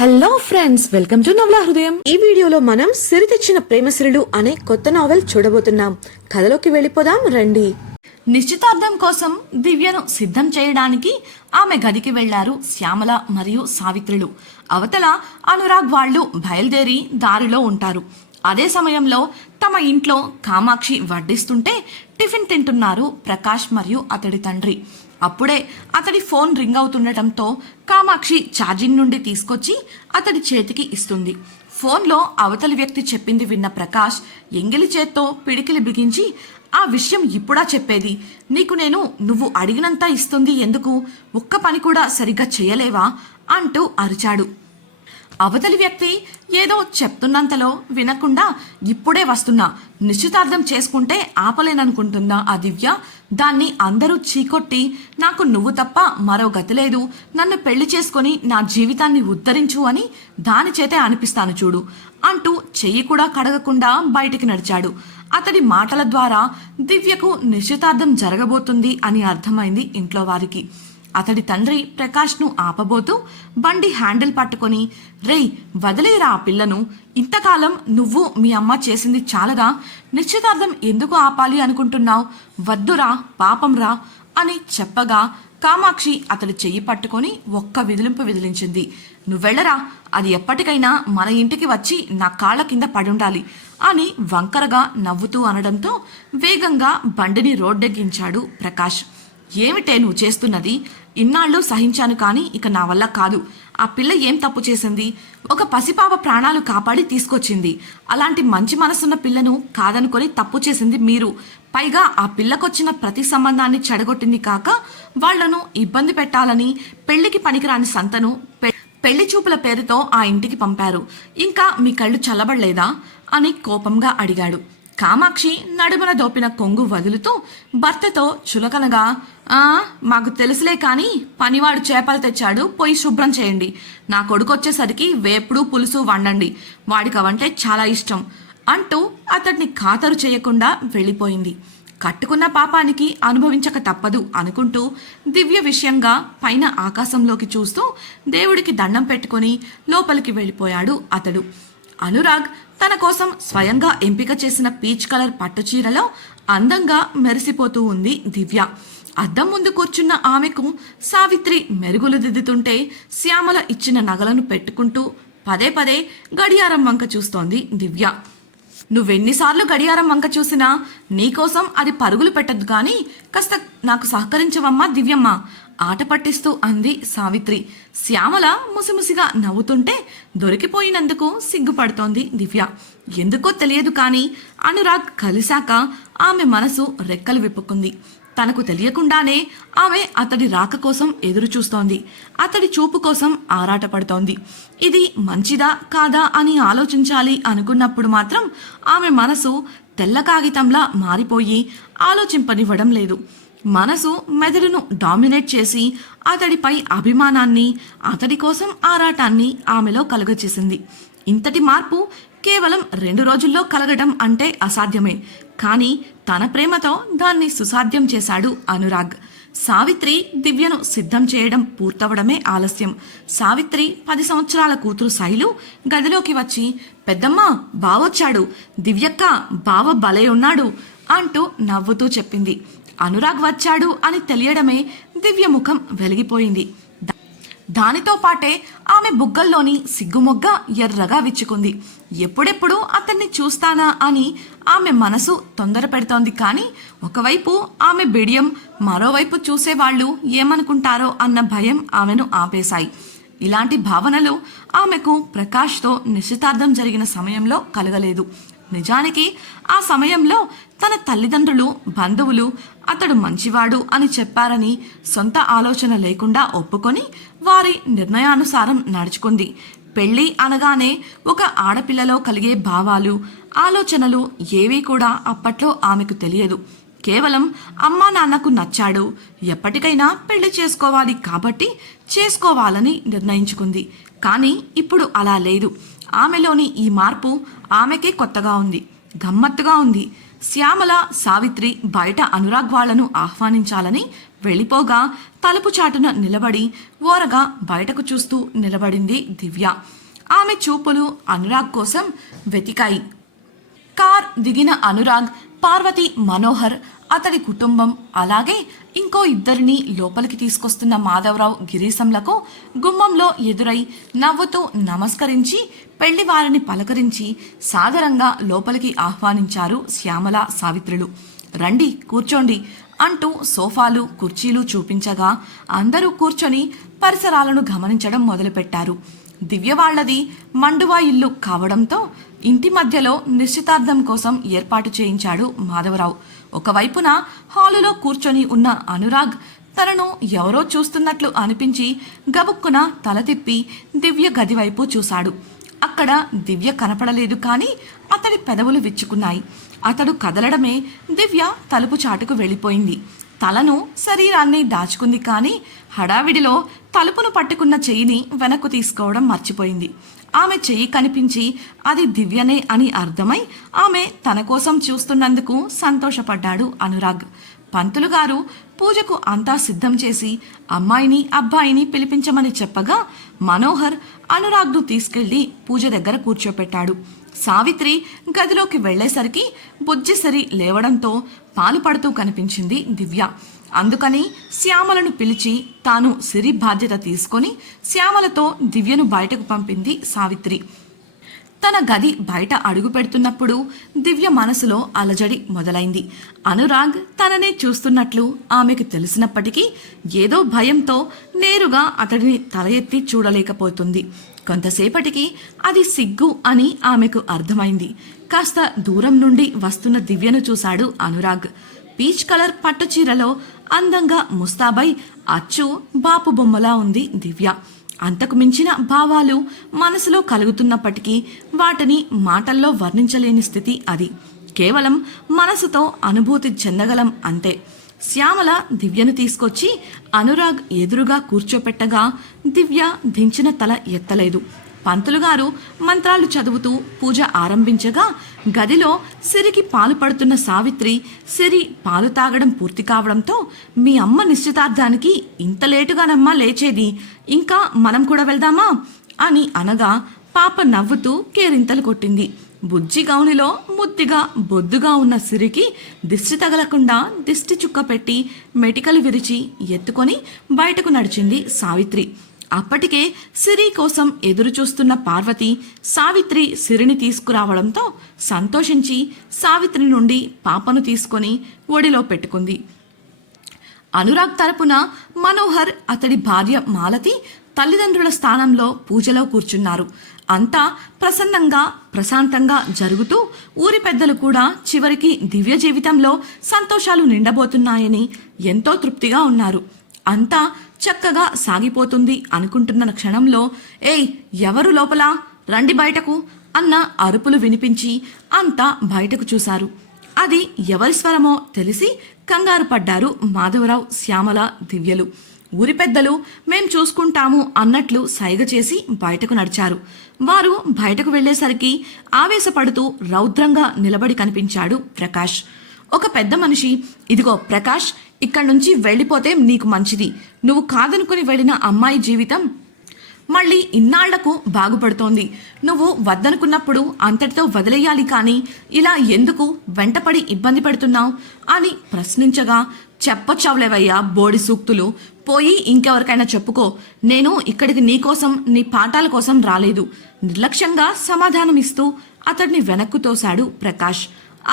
Hello friends, welcome to నవల హృదయం. ఈ వీడియోలో మనం సిరి తెచ్చిన ప్రేమసిరులు అనే కొత్త నావెల్ చూడబోతున్నాం. కథలోకి వెళ్ళిపోదాం రండి. నిశ్చితార్థం కోసం దివ్యను సిద్ధం చేయడానికి ఆమె గదికి వెళ్లారు శ్యామల మరియు సావిత్రులు. అవతల అనురాగ్ వాళ్ళు బయలుదేరి దారిలో ఉంటారు. అదే సమయంలో తమ ఇంట్లో కామాక్షి వడ్డిస్తుంటే టిఫిన్ తింటున్నారు ప్రకాష్ మరియు అతడి తండ్రి. అప్పుడే అతడి ఫోన్ రింగ్ అవుతుండటంతో కామాక్షి ఛార్జింగ్ నుండి తీసుకొచ్చి అతడి చేతికి ఇస్తుంది. ఫోన్లో అవతలి వ్యక్తి చెప్పింది విన్న ప్రకాష్ ఎంగిలి చేత్తో పిడికిలి బిగించి, ఆ విషయం ఇప్పుడా చెప్పేది? నీకు నేను నువ్వు అడిగినంత ఇస్తుంది ఎందుకు? ఒక్క పని కూడా సరిగ్గా చేయలేవా అంటూ అరిచాడు. అవతలి వ్యక్తి ఏదో చెప్తున్నంతలో వినకుండా, ఇప్పుడే వస్తున్నా, నిశ్చితార్థం చేసుకుంటే ఆపలేననుకుంటుందా ఆ దివ్య? దాన్ని అందరూ చీకొట్టి నాకు నువ్వు తప్ప మరో గతి లేదు, నన్ను పెళ్లి చేసుకొని నా జీవితాన్ని ఉద్ధరించు అని దాని చేతే అనిపిస్తాను చూడు అంటూ చెయ్యి కూడా కడగకుండా బయటికి నడిచాడు. అతడి మాటల ద్వారా దివ్యకు నిశ్చితార్థం జరగబోతుంది అని అర్థమైంది ఇంట్లో వారికి. అతడి తండ్రి ప్రకాష్ను ఆపబోతూ బండి హ్యాండిల్ పట్టుకొని, రేయ్ వదిలేరా ఆ పిల్లను, ఇంతకాలం నువ్వు మీ అమ్మ చేసింది చాలదా? నిశ్చితార్థం ఎందుకు ఆపాలి అనుకుంటున్నావు? వద్దురా, పాపంరా అని చెప్పగా కామాక్షి అతడి చెయ్యి పట్టుకొని ఒక్క విదిలింపు విదిలించింది. నువ్వెళ్ళరా, అది ఎప్పటికైనా మన ఇంటికి వచ్చి నా కాళ్ల కింద పడుండాలి అని వంకరగా నవ్వుతూ అనడంతో వేగంగా బండిని రోడ్డెక్కించాడు ప్రకాష్. ఏమిటే నువ్వు చేస్తున్నది? ఇన్నాళ్ళు సహించాను కానీ ఇక నా వల్ల కాదు. ఆ పిల్ల ఏం తప్పు చేసింది? ఒక పసిపాప ప్రాణాలు కాపాడి తీసుకొచ్చింది. అలాంటి మంచి మనసున్న పిల్లను కాదనుకొని తప్పు చేసింది మీరు. పైగా ఆ పిల్లకొచ్చిన ప్రతి సంబంధాన్ని చెడగొట్టింది కాక వాళ్లను ఇబ్బంది పెట్టాలని పెళ్లికి పనికిరాని సంతను పెళ్లి చూపుల పేరుతో ఆ ఇంటికి పంపారు. ఇంకా మీ కళ్ళు చల్లబడలేదా అని కోపంగా అడిగాడు. కామాక్షి నడుమన దోపిన కొంగు వదులుతూ భర్తతో చులకనగా, మాకు తెలుసులే కానీ పనివాడు చేపలు తెచ్చాడు, పోయి శుభ్రం చేయండి. నా కొడుకు వచ్చేసరికి వేపుడు పులుసు వండండి, వాడికి అవంటే చాలా ఇష్టం అంటూ అతడిని ఖాతరు చేయకుండా వెళ్ళిపోయింది. కట్టుకున్న పాపానికి అనుభవించక తప్పదు అనుకుంటూ దివ్య విషయంగా పైన ఆకాశంలోకి చూస్తూ దేవుడికి దండం పెట్టుకుని లోపలికి వెళ్ళిపోయాడు అతడు. అనురాగ్ తన కోసం స్వయంగా ఎంపిక చేసిన పీచ్ కలర్ పట్టుచీరలో అందంగా మెరిసిపోతూ ఉంది దివ్య. అద్దం ముందు కూర్చున్న ఆమెకు సావిత్రి మెరుగులు దిద్దుతుంటే శ్యామల ఇచ్చిన నగలను పెట్టుకుంటూ పదే పదే గడియారం వంక చూస్తోంది దివ్య. నువ్వెన్నిసార్లు గడియారం వంక చూసినా నీకోసం అది పరుగులు పెట్టద్దు కానీ కాస్త నాకు సహకరించవమ్మా దివ్యమ్మ ఆట పట్టిస్తూ అంది సావిత్రి. శ్యామల ముసిముసిగా నవ్వుతుంటే దొరికిపోయినందుకు సిగ్గుపడుతోంది దివ్య. ఎందుకో తెలియదు కానీ అనురాగ్ కలిశాక ఆమె మనసు రెక్కలు విప్పుకుంది. తనకు తెలియకుండానే ఆమె అతడి రాక కోసం ఎదురు చూస్తోంది. అతడి చూపు కోసం ఆరాటపడుతోంది. ఇది మంచిదా కాదా అని ఆలోచించాలి అనుకున్నప్పుడు మాత్రం ఆమె మనసు తెల్ల కాగితంలా మారిపోయి ఆలోచింపనివ్వడం లేదు. మనసు మెదడును డామినేట్ చేసి అతడిపై అభిమానాన్ని, అతడి కోసం ఆరాటాన్ని ఆమెలో కలుగచేసింది. ఇంతటి మార్పు కేవలం 2 రోజుల్లో కలగడం అంటే అసాధ్యమే. కానీ తన ప్రేమతో దాన్ని సుసాధ్యం చేశాడు అనురాగ్. సావిత్రి దివ్యను సిద్ధం చేయడం పూర్తవడమే ఆలస్యం. సావిత్రి 10 సంవత్సరాల కూతురు శైలు గదిలోకి వచ్చి, పెద్దమ్మ బావొచ్చాడు, దివ్యక్క బావ భలే ఉన్నాడు అంటూ నవ్వుతూ చెప్పింది. అనురాగ్ వచ్చాడు అని తెలియడమే దివ్య ముఖం వెలిగిపోయింది. దానితో పాటే ఆమె బుగ్గల్లోని సిగ్గుమొగ్గ ఎర్రగా విచ్చుకుంది. ఎప్పుడెప్పుడు అతన్ని చూస్తానా అని ఆమె మనసు తొందర పెడుతోంది. కానీ ఒకవైపు ఆమె బిడియం, మరోవైపు చూసేవాళ్లు ఏమనుకుంటారో అన్న భయం ఆమెను ఆపేశాయి. ఇలాంటి భావనలు ఆమెకు ప్రకాష్తో నిశ్చితార్థం జరిగిన సమయంలో కలగలేదు. నిజానికి ఆ సమయంలో తన తల్లిదండ్రులు, బంధువులు అతడు మంచివాడు అని చెప్పారని సొంత ఆలోచన లేకుండా ఒప్పుకొని వారి నిర్ణయానుసారం నడుచుకుంది. పెళ్లి అనగానే ఒక ఆడపిల్లలో కలిగే భావాలు, ఆలోచనలు ఏవీ కూడా అప్పట్లో ఆమెకు తెలియదు. కేవలం అమ్మా నాన్నకు నచ్చాడు, ఎప్పటికైనా పెళ్లి చేసుకోవాలి కాబట్టి చేసుకోవాలని నిర్ణయించుకుంది. కానీ ఇప్పుడు అలా లేదు. ఆమెలోని ఈ మార్పు ఆమెకే కొత్తగా ఉంది, గమ్మత్తుగా ఉంది. శ్యామల, సావిత్రి బయట అనురాగ్ వాళ్లను ఆహ్వానించాలని వెళ్ళిపోగా తలుపు చాటున నిలబడి ఓరగా బయటకు చూస్తూ నిలబడింది దివ్య. ఆమె చూపులు అనురాగ్ కోసం వెతికాయి. కార్ దిగిన అనురాగ్, పార్వతి, మనోహర్, అతడి కుటుంబం, అలాగే ఇంకో ఇద్దరిని లోపలికి తీసుకొస్తున్న మాధవరావు, గిరీశంలకు గుమ్మంలో ఎదురై నవ్వుతూ నమస్కరించి పెళ్లివారిని పలకరించి సాదరంగా లోపలికి ఆహ్వానించారు శ్యామల, సావిత్రులు. రండి, కూర్చోండి అంటూ సోఫాలు, కుర్చీలు చూపించగా అందరూ కూర్చొని పరిసరాలను గమనించడం మొదలుపెట్టారు. దివ్య వాళ్లది మండువా ఇల్లు కావడంతో ఇంటి మధ్యలో నిశ్చితార్థం కోసం ఏర్పాటు చేయించాడు మాధవరావు. ఒకవైపున హాలులో కూర్చొని ఉన్న అనురాగ్ తనను ఎవరో చూస్తున్నట్లు అనిపించి గబుక్కున తల తిప్పి దివ్య గది వైపు చూశాడు. అక్కడ దివ్య కనపడలేదు, కానీ అతడి పెదవులు విచ్చుకున్నాయి. అతడు కదలడమే దివ్య తలుపు చాటుకు వెళ్ళిపోయింది. తలను, శరీరాన్ని దాచుకుంది, కానీ హడావిడిలో తలుపును పట్టుకున్న చెయ్యిని వెనక్కు తీసుకోవడం మర్చిపోయింది. ఆమె చెయ్యి కనిపించి అది దివ్యనే అని అర్థమై ఆమె తన కోసం చూస్తున్నందుకు సంతోషపడ్డాడు అనురాగ్. పంతులు గారు పూజకు అంతా సిద్ధం చేసి అమ్మాయిని, అబ్బాయిని పిలిపించమని చెప్పగా మనోహర్ అనురాగ్ను తీసుకెళ్లి పూజ దగ్గర కూర్చోపెట్టాడు. సావిత్రి గదిలోకి వెళ్లేసరికి బుజ్జిసరి లేవడంతో పాలు పడుతూ కనిపించింది దివ్య. అందుకని శ్యామలను పిలిచి తాను సిరి బాధ్యత తీసుకొని శ్యామలతో దివ్యను బయటకు పంపింది సావిత్రి. తన గది బయట అడుగు పెడుతున్నప్పుడు దివ్య మనసులో అలజడి మొదలైంది. అనురాగ్ తననే చూస్తున్నట్లు ఆమెకు తెలిసినప్పటికీ ఏదో భయంతో నేరుగా అతడిని తల ఎత్తి చూడలేకపోతుంది. కొంతసేపటికి అది సిగ్గు అని ఆమెకు అర్థమైంది. కాస్త దూరం నుండి వస్తున్న దివ్యను చూశాడు అనురాగ్. పీచ్ కలర్ పట్టుచీరలో అందంగా ముస్తాబై అచ్చు బాపు బొమ్మలా ఉంది దివ్య. అంతకు మించిన భావాలు మనసులో కలుగుతున్నప్పటికీ వాటిని మాటల్లో వర్ణించలేని స్థితి అది. కేవలం మనసుతో అనుభూతి చెందగలం అంతే. శ్యామల దివ్యను తీసుకొచ్చి అనురాగ్ ఎదురుగా కూర్చోపెట్టగా దివ్య దించిన తల ఎత్తలేదు. పంతులు గారు మంత్రాలు చదువుతూ పూజ ఆరంభించగా గదిలో సిరికి పాలు పడుతున్న సావిత్రి, సిరి పాలు తాగడం పూర్తి కావడంతో మీ అమ్మ నిశ్చితార్థానికి ఇంత లేటుగానమ్మా లేచేది, ఇంకా మనం కూడా వెళ్దామా అని అనగా పాప నవ్వుతూ కేరింతలు కొట్టింది. బుజ్జి గౌనిలో ముద్దిగా బొద్దుగా ఉన్న సిరికి దిష్టి తగలకుండా దిష్టి చుక్క పెట్టి మెటికలు విరిచి ఎత్తుకొని బయటకు నడిచింది సావిత్రి. అప్పటికే సిరి కోసం ఎదురు చూస్తున్న పార్వతి, సావిత్రి సిరిని తీసుకురావడంతో సంతోషించి సావిత్రి నుండి పాపను తీసుకొని ఒడిలో పెట్టుకుంది. అనురాగ్ తరపున మనోహర్, అతడి భార్య మాలతి తల్లిదండ్రుల స్థానంలో పూజలో కూర్చున్నారు. అంతా ప్రసన్నంగా, ప్రశాంతంగా జరుగుతూ ఊరి పెద్దలు కూడా చివరికి దివ్య జీవితంలో సంతోషాలు నిండబోతున్నాయని ఎంతో తృప్తిగా ఉన్నారు. అంతా చక్కగా సాగిపోతుంది అనుకుంటున్న క్షణంలో ఏయ్ ఎవరు లోపల, రండి బయటకు అన్న అరుపులు వినిపించి అంతా బయటకు చూశారు. అది ఎవరి స్వరమో తెలిసి కంగారు పడ్డారు మాధవరావు, శ్యామల, దివ్యలు. ఊరి పెద్దలు మేం చూసుకుంటాము అన్నట్లు సైగ చేసి బయటకు నడిచారు. వారు బయటకు వెళ్లేసరికి ఆవేశపడుతూ రౌద్రంగా నిలబడి కనిపించాడు ప్రకాష్. ఒక పెద్ద మనిషి, ఇదిగో ప్రకాష్, ఇక్కడి నుంచి వెళ్ళిపోతే నీకు మంచిది. నువ్వు కాదనుకుని వెళ్ళిన అమ్మాయి జీవితం మళ్ళీ ఇన్నాళ్లకు బాగుపడుతోంది. నువ్వు వద్దనుకున్నప్పుడు అంతటితో వదిలేయాలి, కానీ ఇలా ఎందుకు వెంటపడి ఇబ్బంది పెడుతున్నావు అని ప్రశ్నించగా, చెప్పొచ్చావులేవయ్యా బోడి సూక్తులు, పోయి ఇంకెవరికైనా చెప్పుకో. నేను ఇక్కడికి నీకోసం, నీ పాఠాల కోసం రాలేదు. నిర్లక్ష్యంగా సమాధానమిస్తూ అతడిని వెనక్కు తోశాడు ప్రకాష్.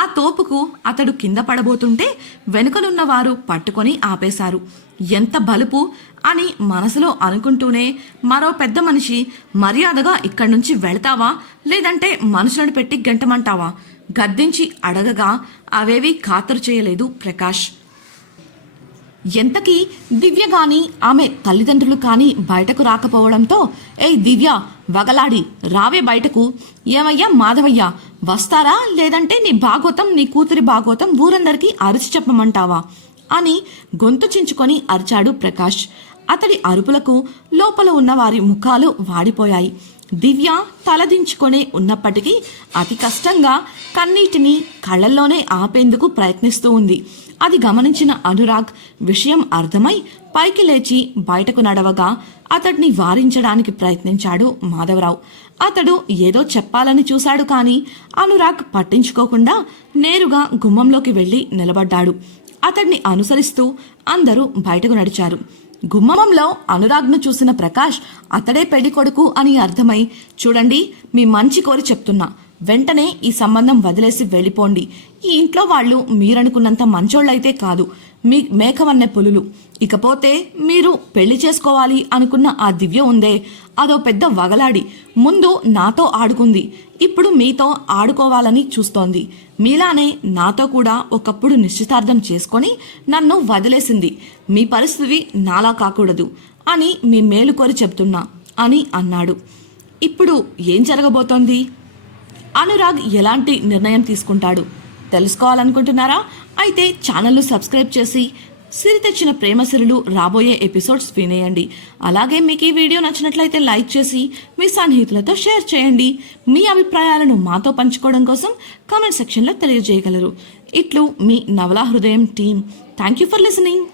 ఆ తోపుకు అతడు కింద పడబోతుంటే వెనుకనున్నవారు పట్టుకొని ఆపేశారు. ఎంత బలుపు అని మనసులో అనుకుంటూనే మరో పెద్ద మనిషి, మర్యాదగా ఇక్కడి నుంచి వెళ్తావా, లేదంటే మనుషులను పెట్టి గంటమంటావా గద్దించి అడగగా అవేవి ఖాతరు చేయలేదు ప్రకాష్. ఎంతకీ దివ్య గాని ఆమె తల్లిదండ్రులు కానీ బయటకు రాకపోవడంతో, ఏయ్ దివ్య, వగలాడి రావే బయటకు. ఏమయ్యా మాధవయ్య, వస్తారా లేదంటే నీ భాగోతం, నీ కూతురి భాగోతం ఊరందరికీ అరిచి చెప్పమంటావా అని గొంతు చించుకొని అరిచాడు ప్రకాష్. అతడి అరుపులకు లోపల ఉన్న వారి ముఖాలు వాడిపోయాయి. దివ్య తలదించుకొని ఉన్నప్పటికీ అతి కష్టంగా కన్నీటిని కళ్ళల్లోనే ఆపేందుకు ప్రయత్నిస్తూ ఉంది. అది గమనించిన అనురాగ్ విషయం అర్థమై పైకి లేచి బయటకు నడవగా అతడిని వారించడానికి ప్రయత్నించాడు మాధవరావు. అతడు ఏదో చెప్పాలని చూశాడు, కానీ అనురాగ్ పట్టించుకోకుండా నేరుగా గుమ్మంలోకి వెళ్ళి నిలబడ్డాడు. అతడిని అనుసరిస్తూ అందరూ బయటకు నడిచారు. గుమ్మంలో అనురాగ్ను చూసిన ప్రకాష్ అతడే పెళ్లి కొడుకు అని అర్థమై, చూడండి, మీ మంచి కోరి చెప్తున్నా, వెంటనే ఈ సంబంధం వదిలేసి వెళ్ళిపోండి. ఈ ఇంట్లో వాళ్ళు మీరనుకున్నంత మంచోళ్ళైతే కాదు, మీ మేకవన్నె పులులు. ఇకపోతే మీరు పెళ్లి చేసుకోవాలి అనుకున్న ఆ దివ్య ఉందే, అదో పెద్ద వగలాడి. ముందు నాతో ఆడుకుంది, ఇప్పుడు మీతో ఆడుకోవాలని చూస్తోంది. మీలానే నాతో కూడా ఒకప్పుడు నిశ్చితార్థం చేసుకొని నన్ను వదిలేసింది. మీ పరిస్థితి నాలా కాకూడదు అని మీ మేలు కోరి చెప్తున్నా అని అన్నాడు. ఇప్పుడు ఏం జరగబోతోంది? అనురాగ్ ఎలాంటి నిర్ణయం తీసుకుంటాడు తెలుసుకోవాలనుకుంటున్నారా? అయితే ఛానల్ను సబ్స్క్రైబ్ చేసి సిరి తెచ్చిన ప్రేమసిరులు రాబోయే ఎపిసోడ్స్ వినేయండి. అలాగే మీకు ఈ వీడియో నచ్చినట్లయితే లైక్ చేసి మీ సన్నిహితులతో షేర్ చేయండి. మీ అభిప్రాయాలను మాతో పంచుకోవడం కోసం కామెంట్ సెక్షన్లో తెలియజేయగలరు. ఇట్లు మీ నవలా హృదయం team. Thank you for listening.